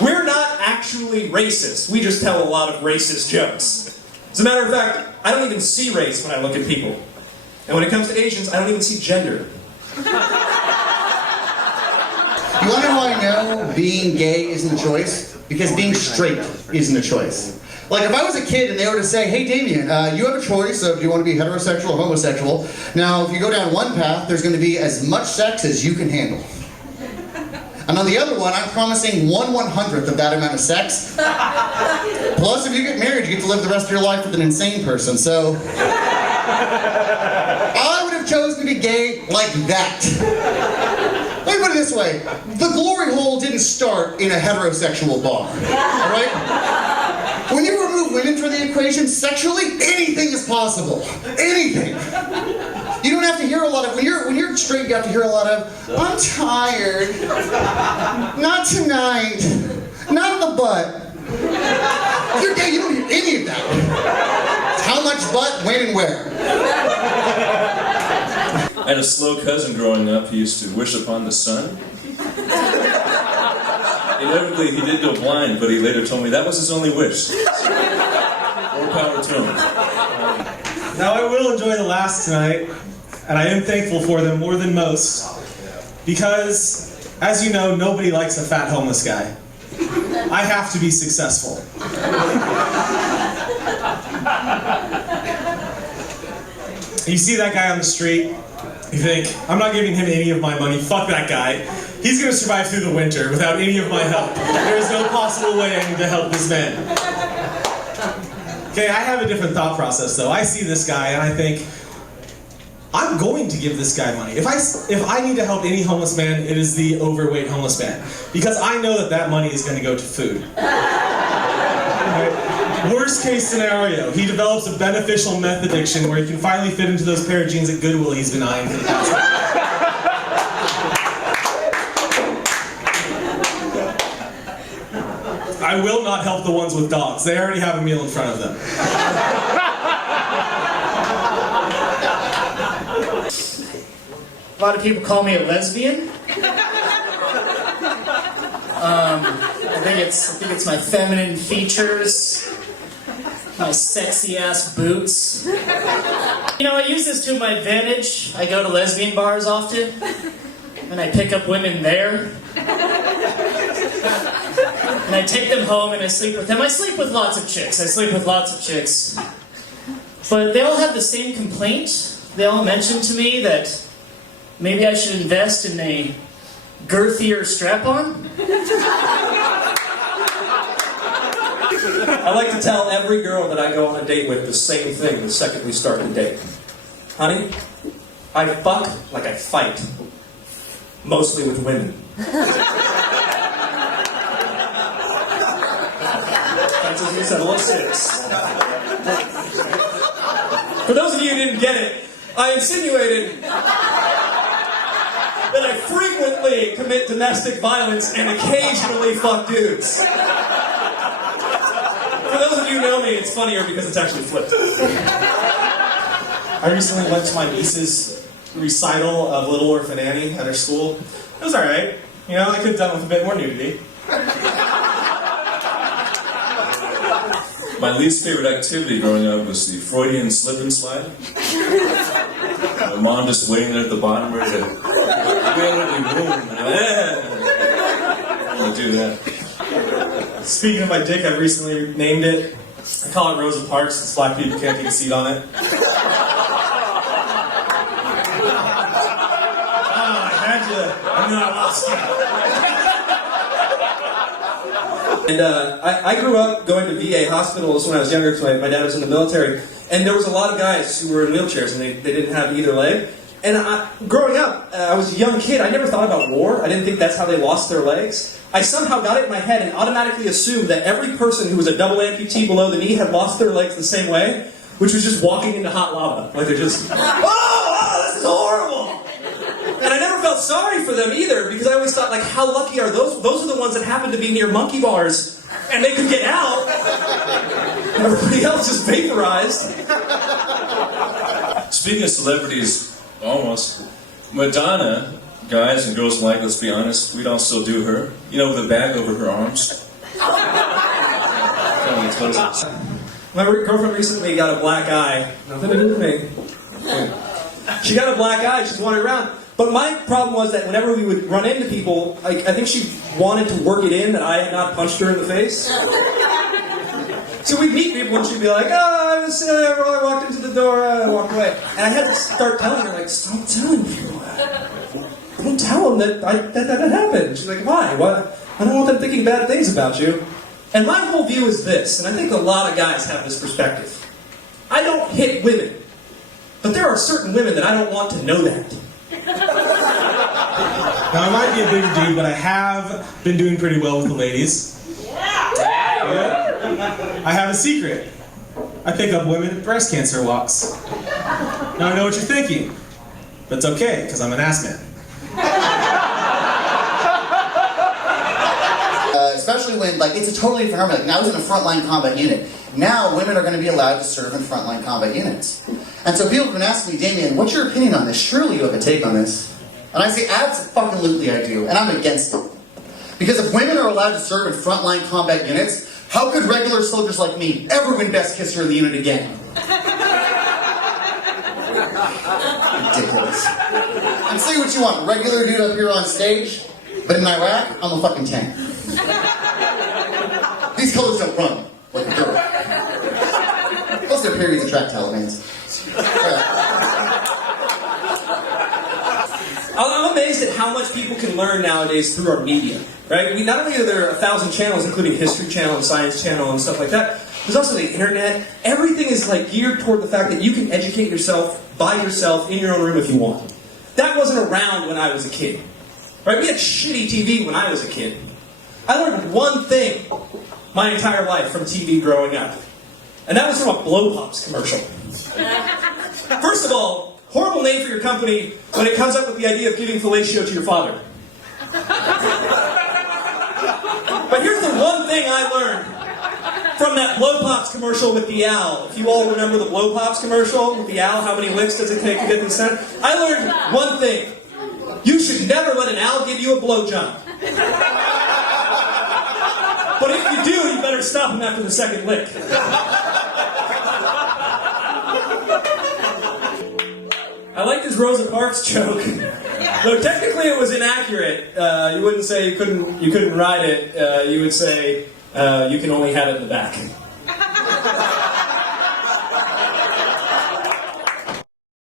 We're not actually racist. We just tell a lot of racist jokes. As a matter of fact, I don't even see race when I look at people. And when it comes to Asians, I don't even see gender. You want to know how I know being gay isn't a choice? Because being straight isn't a choice. Like, if I was a kid and they were to say, hey, Damian, you have a choice of do you want to be heterosexual or homosexual. Now, if you go down one path, there's going to be as much sex as you can handle. And on the other one, I'm promising 1/100th of that amount of sex. Plus, if you get married, you get to live the rest of your life with an insane person. So, I would have chosen to be gay like that. Let me put it this way. The glory hole didn't start in a heterosexual bar. Alright? When you remove women from the equation, sexually, anything is possible. Anything. You don't have to hear a lot of, when you're straight, you have to hear a lot of, I'm tired. Not tonight. Not in the butt. You're gay, you don't hear any of that. It's how much butt, when, and where. I had a slow cousin growing up. He used to wish upon the sun. Inevitably, he did go blind, but he later told me that was his only wish. More power to him. Now, I will enjoy the laughs tonight, and I am thankful for them more than most, because, as you know, nobody likes a fat homeless guy. I have to be successful. You see that guy on the street, you think, I'm not giving him any of my money, fuck that guy. He's gonna survive through the winter without any of my help. There is no possible way I need to help this man. Okay, I have a different thought process though. I see this guy and I think, I'm going to give this guy money. If I need to help any homeless man, it is the overweight homeless man. Because I know that that money is gonna go to food. Right? Worst case scenario, he develops a beneficial meth addiction where he can finally fit into those pair of jeans at Goodwill he's been eyeing for the past week. I will not help the ones with dogs. They already have a meal in front of them. A lot of people call me a lesbian. I think it's my feminine features, my sexy ass boots. You know, I use this to my advantage. I go to lesbian bars often, and I pick up women there. And I take them home and I sleep with them. I sleep with lots of chicks. But they all have the same complaint. They all mention to me that maybe I should invest in a girthier strap-on. I like to tell every girl that I go on a date with the same thing the second we start the date. Honey, I fuck like I fight. Mostly with women. That's what you said, 6. For those of you who didn't get it, I insinuated that I frequently commit domestic violence and occasionally fuck dudes. For those of you who know me, it's funnier because it's actually flipped. I recently went to my niece's recital of Little Orphan Annie at her school. It was alright. You know, I could have done with a bit more nudity. My least favorite activity growing up was the Freudian slip and slide. My mom just waiting there at the bottom where the do that. Speaking of my dick, I recently named it. I call it Rosa Parks since black people can't take a seat on it. I had you. I knew I lost you. And I grew up going to VA hospitals when I was younger because my dad was in the military. And there was a lot of guys who were in wheelchairs and they didn't have either leg. And growing up, I was a young kid. I never thought about war. I didn't think that's how they lost their legs. I somehow got it in my head and automatically assumed that every person who was a double amputee below the knee had lost their legs the same way, which was just walking into hot lava. Like they're just, oh, this is horrible! And I never felt sorry for them either, because I always thought, like, how lucky are those? Those are the ones that happen to be near monkey bars, and they could get out. Everybody else just vaporized. Speaking of celebrities, almost, Madonna guys and girls like, let's be honest, we'd all still do her. You know, with a bag over her arms. Kind of explosives. My girlfriend recently got a black eye. Nothing to do with me. She got a black eye, she's wandering around. But my problem was that whenever we would run into people, I think she wanted to work it in that I had not punched her in the face. So we'd meet people and she'd be like, I walked into the door, I walked away. And I had to start telling her, like, stop telling people that. Don't tell them that happened. She's like, why? What? I don't want them thinking bad things about you. And my whole view is this, and I think a lot of guys have this perspective. I don't hit women, but there are certain women that I don't want to know that. Now, I might be a bigger dude, but I have been doing pretty well with the ladies. Yeah. I have a secret. I pick up women at breast cancer walks. Now, I know what you're thinking, but it's okay, because I'm an ass man. Especially when, like, it's a totally different army. Like, I was in a frontline combat unit. Now, women are going to be allowed to serve in frontline combat units. And so people have been asking me, Damian, what's your opinion on this? Surely you have a take on this. And I say, absolutely I do. And I'm against it. Because if women are allowed to serve in frontline combat units, how could regular soldiers like me ever win Best Kisser in the unit again? Ridiculous. And say what you want, regular dude up here on stage, but in Iraq, I'm a fucking tank. These colors don't run like a girl. Plus their periods attract Talibans. I'm amazed at how much people can learn nowadays through our media, right? Not only are there 1,000 channels, including History Channel and Science Channel and stuff like that, there's also the internet. Everything is like geared toward the fact that you can educate yourself by yourself in your own room if you want. That wasn't around when I was a kid, right? We had shitty TV when I was a kid. I learned one thing my entire life from TV growing up, and that was from a Blow Pops commercial. First of all, horrible name for your company when it comes up with the idea of giving fellatio to your father. But here's the one thing I learned from that Blow Pops commercial with the owl. If you all remember the Blow Pops commercial with the owl, how many licks does it take to get to the center? I learned one thing. You should never let an owl give you a blowjob. But if you do, you better stop him after the second lick. I like this Rosa Parks joke. Though technically it was inaccurate. You wouldn't say you couldn't ride it. You would say you can only have it in the back.